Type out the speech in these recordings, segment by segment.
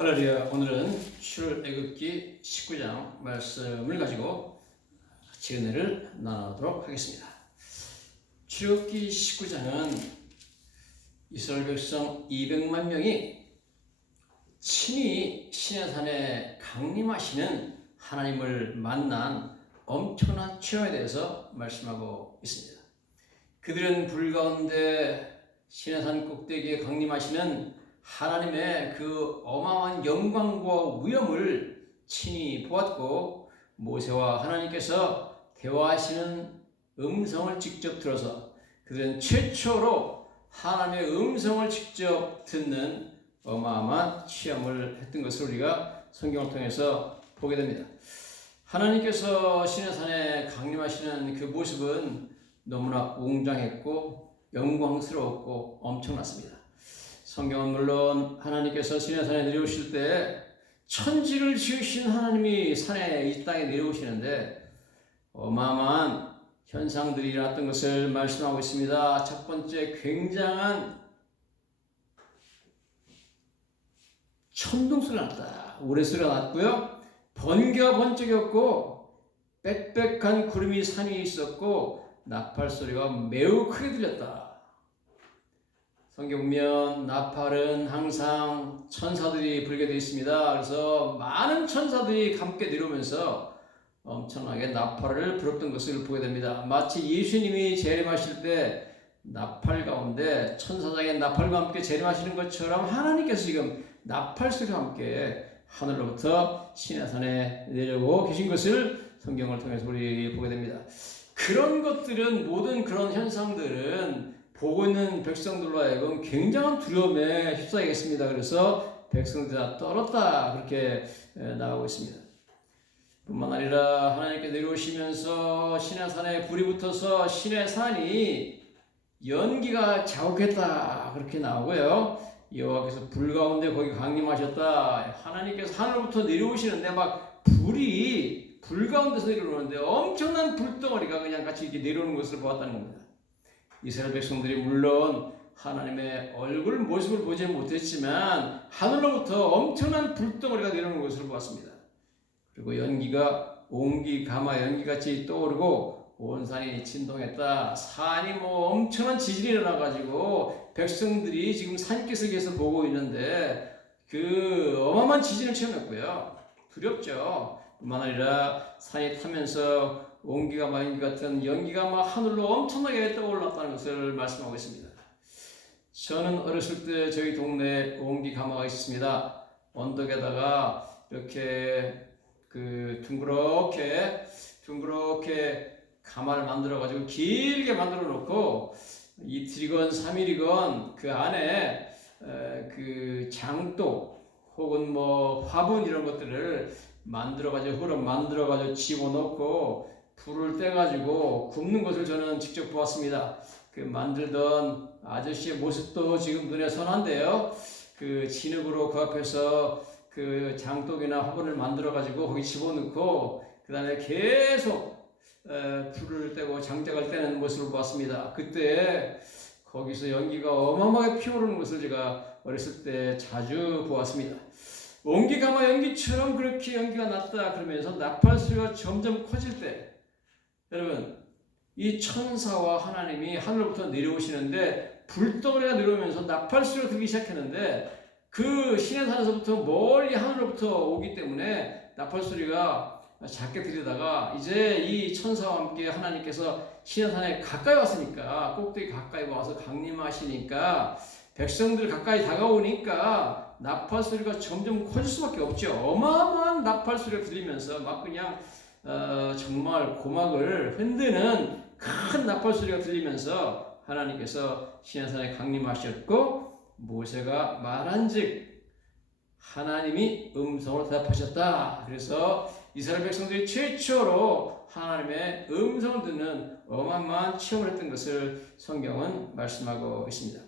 할렐루야. 오늘은 출애굽기 19장 말씀을 가지고 같이 은혜를 나누도록 하겠습니다. 출애굽기 19장은 이스라엘 백성 200만 명이 친히 시내산에 강림하시는 하나님을 만난 엄청난 체험에 대해서 말씀하고 있습니다. 그들은 불 가운데 시내산 꼭대기에 강림하시는 하나님의 그 어마어마한 영광과 위엄을 친히 보았고, 모세와 하나님께서 대화하시는 음성을 직접 들어서 그들은 최초로 하나님의 음성을 직접 듣는 어마어마한 체험을 했던 것을 우리가 성경을 통해서 보게 됩니다. 하나님께서 시내산에 강림하시는 그 모습은 너무나 웅장했고 영광스러웠고 엄청났습니다. 성경은 물론 하나님께서 시내산에 내려오실 때 천지를 지으신 하나님이 산에 이 땅에 내려오시는데 어마어마한 현상들이 일어났던 것을 말씀하고 있습니다. 첫 번째, 굉장한 천둥소리가 났다. 우레소리가 났고요. 번개가 번쩍였고 빽빽한 구름이 산 위에 있었고 나팔소리가 매우 크게 들렸다. 성경 보면 나팔은 항상 천사들이 불게 되어 있습니다. 그래서 많은 천사들이 함께 내려오면서 엄청나게 나팔을 불었던 것을 보게 됩니다. 마치 예수님이 재림하실 때 나팔 가운데 천사장의 나팔과 함께 재림하시는 것처럼 하나님께서 지금 나팔 소리와 함께 하늘로부터 시내산에 내려오고 계신 것을 성경을 통해서 우리 보게 됩니다. 그런 것들은, 모든 그런 현상들은 보고 있는 백성들로 하여금 굉장한 두려움에 휩싸이겠습니다. 그래서 백성들이 다 떨었다, 그렇게 나오고 있습니다. 뿐만 아니라 하나님께 내려오시면서 시내산에 불이 붙어서 시내산이 연기가 자욱했다, 그렇게 나오고요. 여호와께서 불 가운데 거기 강림하셨다. 하나님께서 하늘부터 내려오시는데 막 불 가운데서 내려오는데 엄청난 불덩어리가 그냥 같이 이렇게 내려오는 것을 보았다는 겁니다. 이스라엘 백성들이 물론 하나님의 얼굴 모습을 보지 못했지만 하늘로부터 엄청난 불덩어리가 내려오는 것을 보았습니다. 그리고 연기가 옹기가마 연기같이 떠오르고 온 산이 진동했다. 산이 엄청난 지진이 일어나가지고 백성들이 지금 산기슭에서 보고 있는데 그 어마어마한 지진을 체험했고요. 두렵죠. 뿐만 아니라 산이 타면서 옹기가마 연기 같은 연기가 막 하늘로 엄청나게 떠올랐다는 것을 말씀하고 있습니다. 저는 어렸을 때 저희 동네에 옹기가마가 있습니다. 언덕에다가 이렇게 그 둥그렇게 가마를 만들어 가지고 길게 만들어 놓고 이틀이건 3일이건 그 안에 그 장독 혹은 화분 이런 것들을 만들어 가지고 흐름 만들어 가지고 집어넣고 불을 떼가지고 굽는 것을 저는 직접 보았습니다. 그 만들던 아저씨의 모습도 지금 눈에 선한데요. 그 진흙으로 그 앞에서 그 장독이나 화분을 만들어가지고 거기 집어넣고 그 다음에 계속 불을 떼고 장작을 떼는 모습을 보았습니다. 그때 거기서 연기가 어마어마하게 피어오르는 것을 제가 어렸을 때 자주 보았습니다. 옹기가마 연기처럼 그렇게 연기가 났다 그러면서 나팔 소리가 점점 커질 때, 여러분, 이 천사와 하나님이 하늘로부터 내려오시는데 불덩어리가 내려오면서 나팔 소리가 들리기 시작했는데 그 시내산에서부터 멀리 하늘로부터 오기 때문에 나팔 소리가 작게 들리다가 이제 이 천사와 함께 하나님께서 시내산에 가까이 왔으니까, 꼭대기 가까이 와서 강림하시니까 백성들 가까이 다가오니까 나팔 소리가 점점 커질 수밖에 없죠. 어마어마한 나팔 소리가 들리면서 막 그냥 정말 고막을 흔드는 큰 나팔 소리가 들리면서 하나님께서 시내산에 강림하셨고 모세가 말한즉 하나님이 음성으로 대답하셨다. 그래서 이스라엘 백성들이 최초로 하나님의 음성을 듣는 어마어마한 체험을 했던 것을 성경은 말씀하고 있습니다.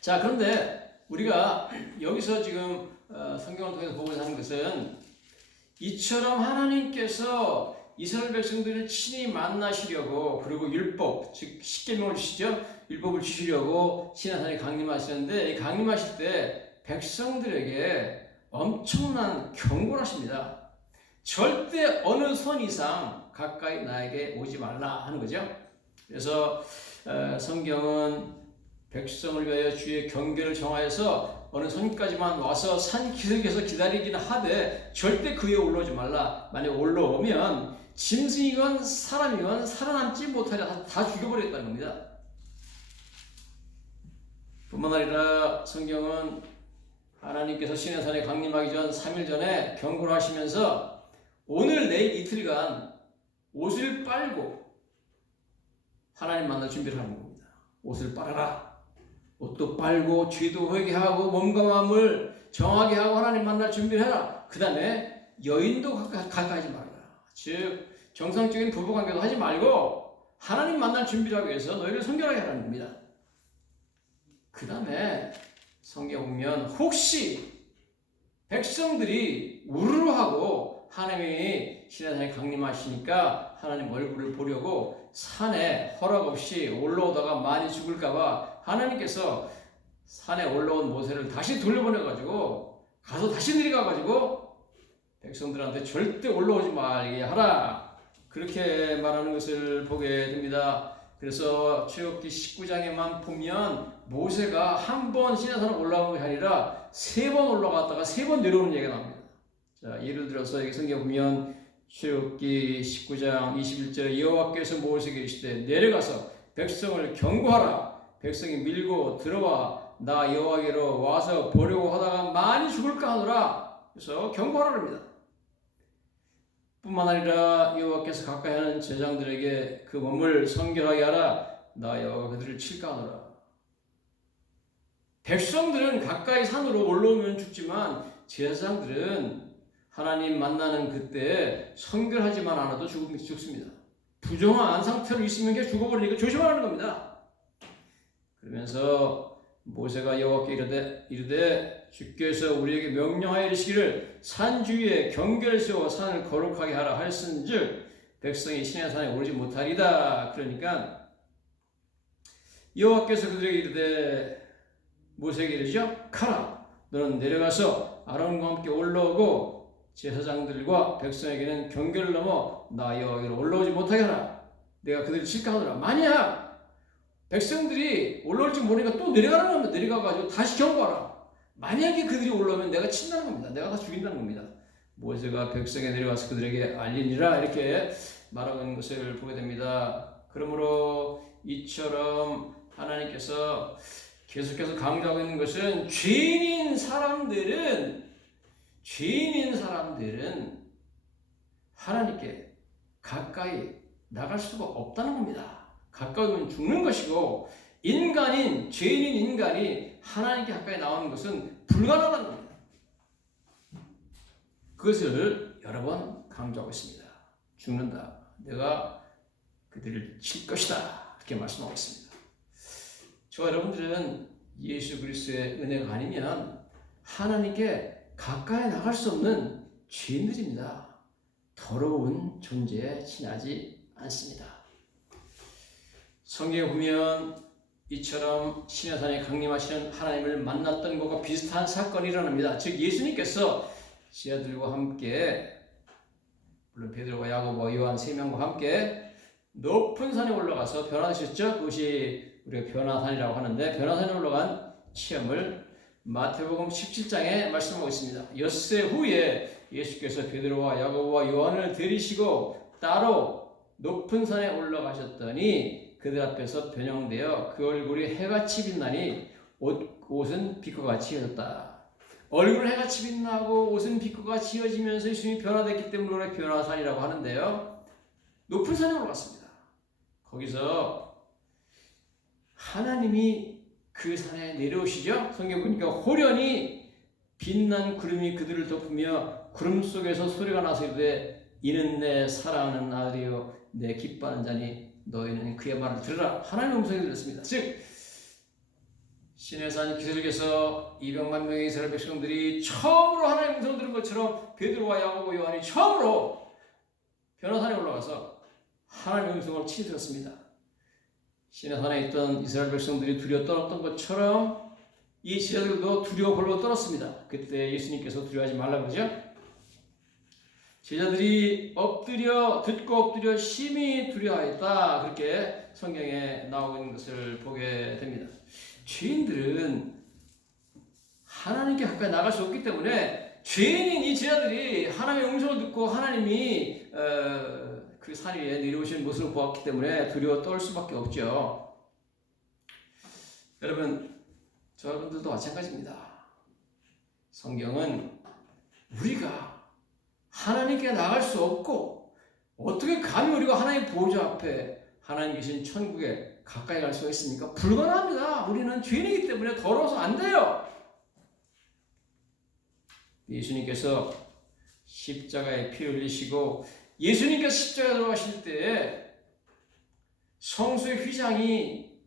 자, 그런데 우리가 여기서 지금 성경을 통해서 보고자 하는 것은 이처럼 하나님께서 이스라엘 백성들을 친히 만나시려고, 그리고 율법, 즉 십계명을 주시죠. 율법을 주시려고 시내산에 강림하시는데, 이 강림하실 때 백성들에게 엄청난 경고를 하십니다. 절대 어느 선 이상 가까이 나에게 오지 말라 하는 거죠. 그래서 성경은 백성을 위하여 주의 경계를 정하여서 어느 선까지만 와서 산 기슭에서 기다리기는 하되 절대 그 위에 올라오지 말라. 만약 올라오면 짐승이건 사람이건 살아남지 못하려 다 죽여버리겠다는 겁니다. 뿐만 아니라 성경은 하나님께서 시내산에 강림하기 전 3일 전에 경고를 하시면서 오늘 내일 이틀간 옷을 빨고 하나님 만날 준비를 하는 겁니다. 옷을 빨아라. 옷도 빨고 죄도 회개하고 몸과 마음을 정하게 하고 하나님 만날 준비를 해라. 그 다음에 여인도 가까이 하지 말아라. 즉 정상적인 부부관계도 하지 말고 하나님 만날 준비를 하기 위해서 너희를 성결하게 하라는 겁니다. 그 다음에 성경 보면 혹시 백성들이 우르르하고 하나님이 시내산에 강림하시니까 하나님 얼굴을 보려고 산에 허락 없이 올라오다가 많이 죽을까봐 하나님께서 산에 올라온 모세를 다시 돌려보내가지고 가서 다시 내려가가지고 백성들한테 절대 올라오지 말게 하라. 그렇게 말하는 것을 보게 됩니다. 그래서 출애굽기 19장에만 보면 모세가 한 번 시내산에 올라온 것이 아니라 3번 올라갔다가 3번 내려오는 얘기가 나옵니다. 자, 예를 들어서 여기 성경 보면 출애굽기 19장 21절에 여호와께서 모세에게 이르시되 내려가서 백성을 경고하라. 백성이 밀고 들어와 나 여호와께로 와서 보려고 하다가 많이 죽을까 하노라. 그래서 경고하라 합니다. 뿐만 아니라 여호와께서 가까이 하는 제장들에게 그 몸을 성결하게 하라. 나 여호와가 그들을 칠까 하노라. 백성들은 가까이 산으로 올라오면 죽지만 제사장들은 하나님 만나는 그때 성결하지만 않아도 죽습니다. 부정한 상태로 있으면 그냥 죽어버리니까 조심하라는 겁니다. 그러면서 모세가 여호와께 이르되 주께서 우리에게 명령하여 이르시기를 산 주위에 경계를 세워 산을 거룩하게 하라 하였은즉 백성이 시내산에 오르지 못하리다. 그러니까 여호와께서 그들에게 이르되 모세에게 이르시죠. 가라. 너는 내려가서 아론과 함께 올라오고 제사장들과 백성에게는 경계를 넘어 나 여호와께로 올라오지 못하게 하라. 내가 그들을 칠까 하노라. 만약 백성들이 올라올지 모르니까 또 내려가는 겁니다. 내려가가지고 다시 경고하라. 만약에 그들이 올라오면 내가 친다는 겁니다. 내가 다 죽인다는 겁니다. 모세가 백성에 내려가서 그들에게 알리니라 이렇게 말하고 있는 것을 보게 됩니다. 그러므로 이처럼 하나님께서 계속해서 강조하고 있는 것은 죄인인 사람들은 하나님께 가까이 나갈 수가 없다는 겁니다. 가까이 오면 죽는 것이고 죄인인 인간이 하나님께 가까이 나오는 것은 불가능하다는 겁니다. 그것을 여러 번 강조하고 있습니다. 죽는다. 내가 그들을 칠 것이다. 이렇게 말씀하고 있습니다. 저와 여러분들은 예수 그리스도의 은혜가 아니면 하나님께 가까이 나갈 수 없는 죄인들입니다. 더러운 존재에 지나지 않습니다. 성경에 보면 이처럼 시내산에 강림하시는 하나님을 만났던 것과 비슷한 사건이 일어납니다. 즉 예수님께서 제자들과 함께 물론 베드로와 야고보와 요한 3명과 함께 높은 산에 올라가서 변화되셨죠. 그것이 우리가 변화산이라고 하는데 변화산에 올라간 체험을 마태복음 17장에 말씀하고 있습니다. 엿새 후에 예수께서 베드로와 야고보와 요한을 데리시고 따로 높은 산에 올라가셨더니 그들 앞에서 변형되어 그 얼굴이 해같이 빛나니 옷은 빛과 같이 휘어졌다. 얼굴은 해같이 빛나고 옷은 빛과 같이 휘어지면서 예수님이 변화됐기 때문에 변화산이라고 하는데요. 높은 산에 올라갔습니다. 거기서 하나님이 그 산에 내려오시죠. 성경 보니까 호련히 빛난 구름이 그들을 덮으며 구름 속에서 소리가 나서 이르되 이는 내 사랑하는 아들이요 내 기뻐하는 자니 너희는 그의 말을 들으라. 하나님의 음성이 들렸습니다. 즉 시내산 기슭에서 200만 명의 이스라엘 백성들이 처음으로 하나님의 음성을 들은 것처럼 베드로와 야고보 요한이 처음으로 변화산에 올라가서 하나님의 음성을 친히 들었습니다. 시내산에 있던 이스라엘 백성들이 두려워 떨었던 것처럼 이 제자들도 두려워 벌벌 떨었습니다. 그때 예수님께서 두려워하지 말라고 그러죠. 제자들이 듣고 엎드려 심히 두려워했다. 그렇게 성경에 나오고 있는 것을 보게 됩니다. 죄인들은 하나님께 가까이 나갈 수 없기 때문에 죄인인 이 제자들이 하나님의 음성을 듣고 하나님이 그 산 위에 내려오시는 모습을 보았기 때문에 두려워 떨 수밖에 없죠. 여러분, 저분들도 마찬가지입니다. 성경은 우리가 하나님께 나갈 수 없고 어떻게 감히 우리가 하나님 보좌 앞에 하나님 계신 천국에 가까이 갈 수가 있습니까? 불가능합니다. 우리는 죄인이기 때문에 더러워서 안 돼요. 예수님께서 십자가에 피 흘리시고 예수님께서 십자가에 들어가실 때 성소의 휘장이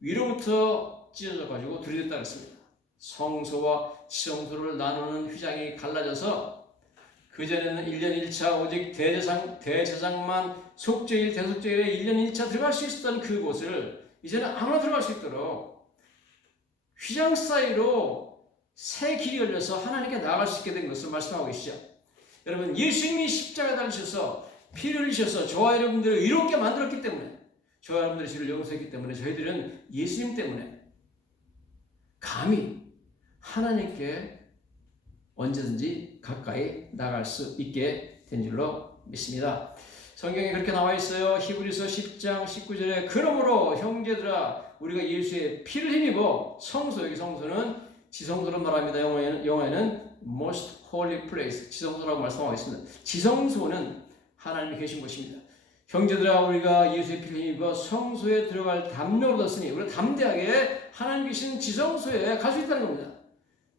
위로부터 찢어져 가지고 둘이 됐다고 했습니다. 성소와 지성소를 나누는 휘장이 갈라져서 그전에는 1년 1차 오직 대제사장만 속죄일 대속죄일에 1년 1차 들어갈 수 있었던 그곳을 이제는 아무나 들어갈 수 있도록 휘장 사이로 새 길이 열려서 하나님께 나아갈 수 있게 된 것을 말씀하고 계시죠. 여러분, 예수님이 십자가에 달리셔서 피를 흘리셔서 저와 여러분들을 의롭게 만들었기 때문에, 저와 여러분들의 죄를 용서했기 때문에 저희들은 예수님 때문에 감히 하나님께 언제든지 가까이 나갈 수 있게 된 줄로 믿습니다. 성경에 그렇게 나와 있어요. 히브리서 10장 19절에 그러므로 형제들아 우리가 예수의 피를 힘입어 성소, 여기 성소는 지성소로 말합니다. 영어에는 most holy place, 지성소라고 말씀하고 있습니다. 지성소는 하나님이 계신 곳입니다. 형제들아 우리가 예수의 피를 힘입어 성소에 들어갈 담력을 얻었으니 우리가 담대하게 하나님 계신 지성소에 갈 수 있다는 겁니다.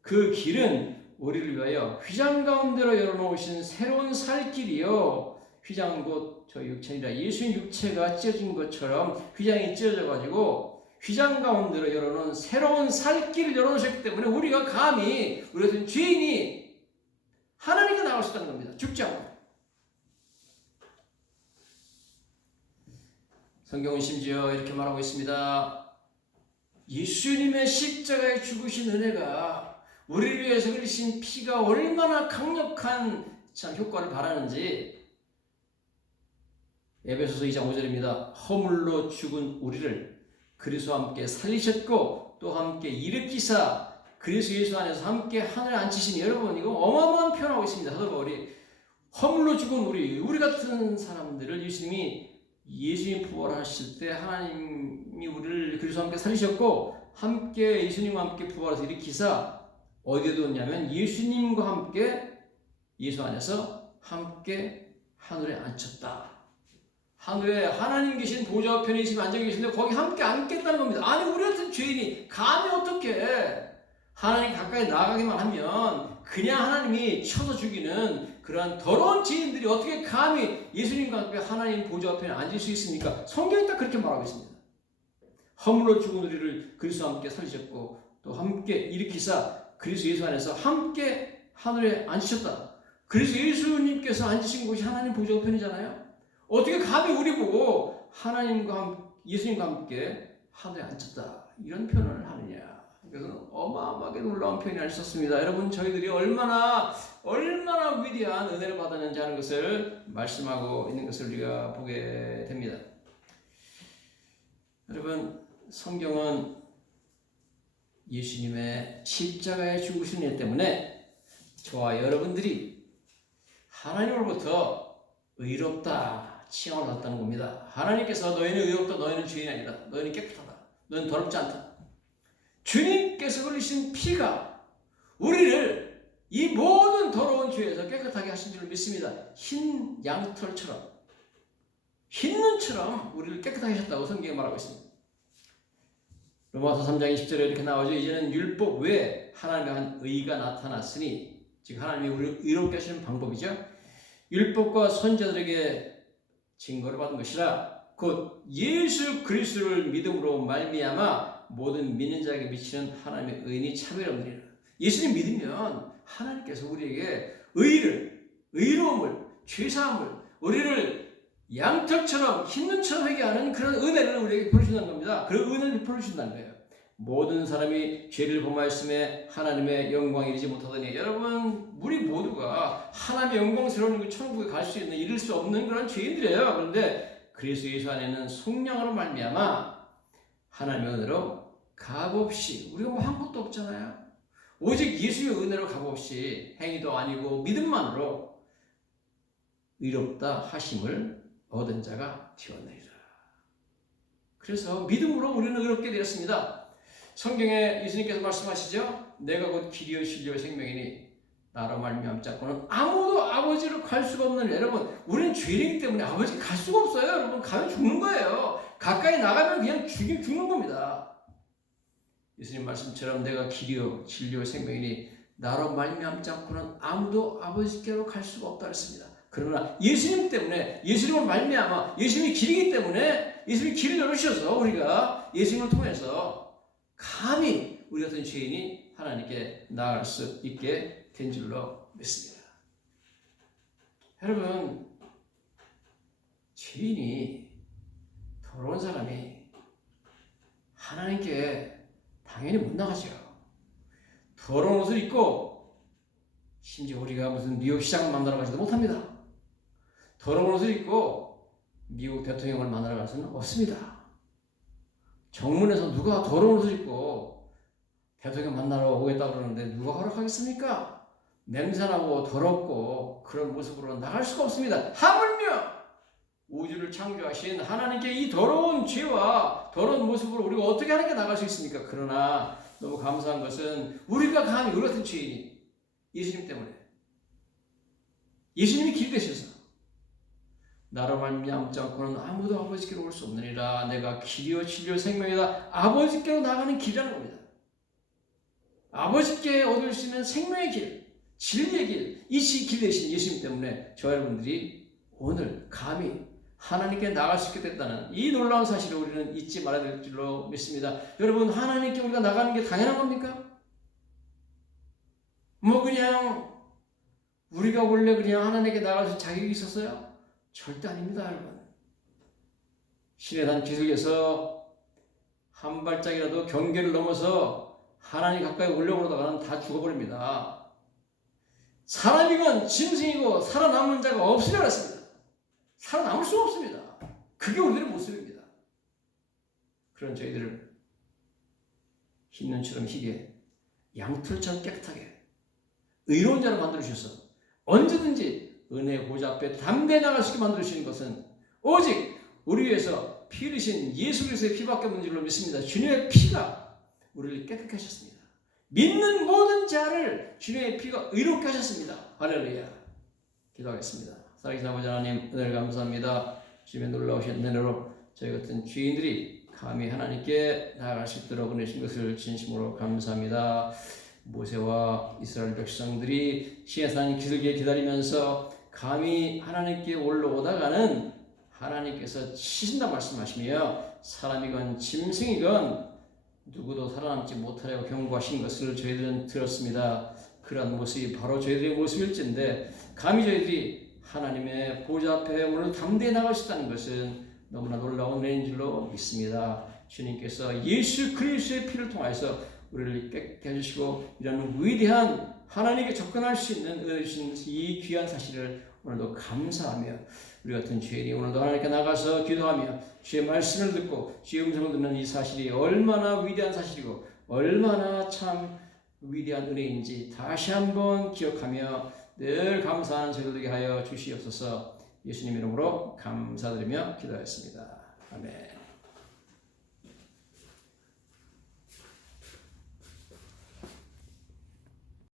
그 길은 우리를 위하여 휘장 가운데로 열어놓으신 새로운 살 길이요. 휘장은 곧 저희 육체니라. 예수의 육체가 찢어진 것처럼 휘장이 찢어져 가지고 휘장 가운데로 열어놓은 새로운 살 길을 열어놓으셨기 때문에 우리가 감히 우리 같은 죄인이 하나님께 나갈 수 있다는 겁니다. 죽지 않고. 성경은 심지어 이렇게 말하고 있습니다. 예수님의 십자가에 죽으신 은혜가 우리를 위해서 흘리신 피가 얼마나 강력한 참 효과를 발하는지 에베소서 2장 5절입니다. 허물로 죽은 우리를 그리스도와 함께 살리셨고 또 함께 일으키사 그리스도 예수 안에서 함께 하늘에 앉히시니, 여러분 이거 어마어마한 표현하고 있습니다. 사도 바울이 허물로 죽은 우리 같은 사람들을 예수님이 부활하실 때 하나님이 우리를 그리스도와 함께 살리셨고 함께 예수님과 함께 부활해서 일으키사 어디에 뒀냐면 예수님과 함께 예수 안에서 함께 하늘에 앉혔다. 하늘에 하나님 계신 보좌 편에 있으면 앉아 계신데 거기 함께 앉겠다는 겁니다. 아니 우리 같은 죄인이 감히 어떻게 하나님 가까이 나가기만 하면 그냥 하나님이 쳐서 죽이는 그러한 더러운 죄인들이 어떻게 감히 예수님과 함께 하나님 보좌 편에 앉을 수 있습니까? 성경이 딱 그렇게 말하고 있습니다. 허물로 죽은 우리를 그리스도와 함께 살리셨고 또 함께 일으키사 그리스도 예수 안에서 함께 하늘에 앉으셨다. 그래서 예수님께서 앉으신 곳이 하나님 보좌 편이잖아요. 어떻게 감히 우리 보고 예수님과 함께 하늘에 앉혔다 이런 표현을 하느냐. 그래서 어마어마하게 놀라운 표현이 있었습니다. 여러분 저희들이 얼마나 위대한 은혜를 받았는지 하는 것을 말씀하고 있는 것을 우리가 보게 됩니다. 여러분 성경은 예수님의 십자가에 죽으신 일 때문에 저와 여러분들이 하나님으로부터 의롭다 칭함을 받았다는 겁니다. 하나님께서 너희는 의롭다, 너희는 죄인이 아니다, 너희는 깨끗하다, 너희는 더럽지 않다. 주님께서 흘리신 피가 우리를 이 모든 더러운 죄에서 깨끗하게 하신 줄 믿습니다. 흰 양털처럼 흰 눈처럼 우리를 깨끗하게 하셨다고 성경에 말하고 있습니다. 로마서 3장 20절에 이렇게 나오죠. 이제는 율법 외에 하나님의 한 의가 나타났으니, 즉 하나님이 우리를 의롭게 하시는 방법이죠. 율법과 선지자들에게 증거를 받은 것이라 곧 예수 그리스도를 믿음으로 말미암아 모든 믿는 자에게 미치는 하나님의 의인이 차별없느니라. 예수님 믿으면 하나님께서 우리에게 의로움을, 죄사함을, 우리를 양털처럼 흰 눈처럼 회개하는 그런 은혜를 우리에게 베풀어주신다는 겁니다. 그런 은혜를 베풀어주신다는 거예요. 모든 사람이 죄를 범하였음에 하나님의 영광에 이르지 못하더니 여러분 우리 모두가 하나님의 영광스러운 그 천국에 갈 수 있는 이룰 수 없는 그런 죄인들이에요. 그런데 그리스도 예수 안에는 속량으로 말미암아 하나님의 은혜로 값없이 우리가 뭐 한 것도 없잖아요. 오직 예수의 은혜로 값없이 행위도 아니고 믿음만으로 의롭다 하심을 얻은 자가 되었느니라. 그래서 믿음으로 우리는 의롭게 되었습니다. 성경에 예수님께서 말씀하시죠. 내가 곧 길이요 진리요 생명이니 나로 말미암지 않고는 아무도 아버지로 갈 수가 없는. 여러분 우리는 죄인이기 때문에 아버지 갈 수가 없어요. 여러분 가면 죽는 거예요. 가까이 나가면 그냥 죽는 겁니다. 예수님 말씀처럼 내가 길이요 진리요 생명이니 나로 말미암지 않고는 아무도 아버지께로 갈 수가 없다 그랬습니다. 그러나 예수님 때문에 예수님을 말미암아 예수님이 길이기 때문에 예수님이 길을 열으셔서 우리가 예수님을 통해서 감히 우리 같은 죄인이 하나님께 나아갈 수 있게 된 줄로 믿습니다. 여러분 죄인이 더러운 사람이 하나님께 당연히 못 나가죠. 더러운 옷을 입고 심지어 우리가 무슨 뉴욕 시장을 만나러 가지도 못합니다. 더러운 옷을 입고 미국 대통령을 만나러 갈 수는 없습니다. 정문에서 누가 더러운 옷을 입고 대통령 만나러 오겠다고 그러는데 누가 허락하겠습니까? 냄새나고 더럽고 그런 모습으로 나갈 수가 없습니다. 하물며 우주를 창조하신 하나님께 이 더러운 죄와 더러운 모습으로 우리가 어떻게 하나님께 나갈 수 있습니까? 그러나 너무 감사한 것은 우리가 감히 우리 같은 죄인이 예수님 때문에 예수님이 길 되셔서 나로 말미암지 않고는 아무도 아버지께로 올 수 없느니라. 내가 길이요 진리요 생명이다. 아버지께로 나가는 길이라는 겁니다. 아버지께 얻을 수 있는 생명의 길, 진리의 길, 이 길 되신 예수님 때문에 저 여러분들이 오늘 감히 하나님께 나갈 수 있게 됐다는 이 놀라운 사실을 우리는 잊지 말아야 될 줄로 믿습니다. 여러분 하나님께 우리가 나가는 게 당연한 겁니까? 뭐 그냥 우리가 원래 그냥 하나님께 나갈 수 자격이 있었어요? 절대 아닙니다, 여러분. 신의 산 기슭에서 한 발짝이라도 경계를 넘어서 하나님 가까이 올려보려다가는 다 죽어버립니다. 사람이건 짐승이고 살아남은 자가 없으려 했습니다. 살아남을 수 없습니다. 그게 우리들의 모습입니다. 그런 저희들을 흰 눈처럼 희게 양털처럼 깨끗하게 의로운 자로 만들어주셔서 언제든지 은혜 보좌 앞에 담대히 나갈 수 있게 만들어주시는 것은 오직 우리 위해서 피 흘리신 예수 그리스도의 피밖에 없는 줄로 믿습니다. 주님의 피가 우리를 깨끗하게 하셨습니다. 믿는 모든 자를 주님의 피가 의롭게 하셨습니다. 할렐루야. 기도하겠습니다. 살아계신 아버지 하나님 은혜를 감사합니다. 주님의 놀라우신 은혜로 저희 같은 죄인들이 감히 하나님께 나아갈 수 있도록 보내신 것을 진심으로 감사합니다. 모세와 이스라엘 백성들이 시내산 기슭에 기다리면서 감히 하나님께 올라오다가는 하나님께서 치신다 말씀하시며 사람이건 짐승이건 누구도 살아남지 못하려고 경고하신 것을 저희들은 들었습니다. 그런 모습이 바로 저희들의 모습일진데 감히 저희들이 하나님의 보좌 앞에 오늘 담대히 나갈 수 있다는 것은 너무나 놀라운 은혜인 줄로 믿습니다. 주님께서 예수 그리스도의 피를 통하여서 우리를 깨끗게 해주시고 이런 위대한 하나님께 접근할 수 있는 은혜 주신 이 귀한 사실을 오늘도 감사하며 우리 같은 죄인이 오늘도 하나님께 나가서 기도하며 주의 말씀을 듣고 주의 음성을 듣는 이 사실이 얼마나 위대한 사실이고 얼마나 참 위대한 은혜인지 다시 한번 기억하며 늘 감사하는 저희들 되게 하여 주시옵소서. 예수님 이름으로 감사드리며 기도하였습니다. 아멘.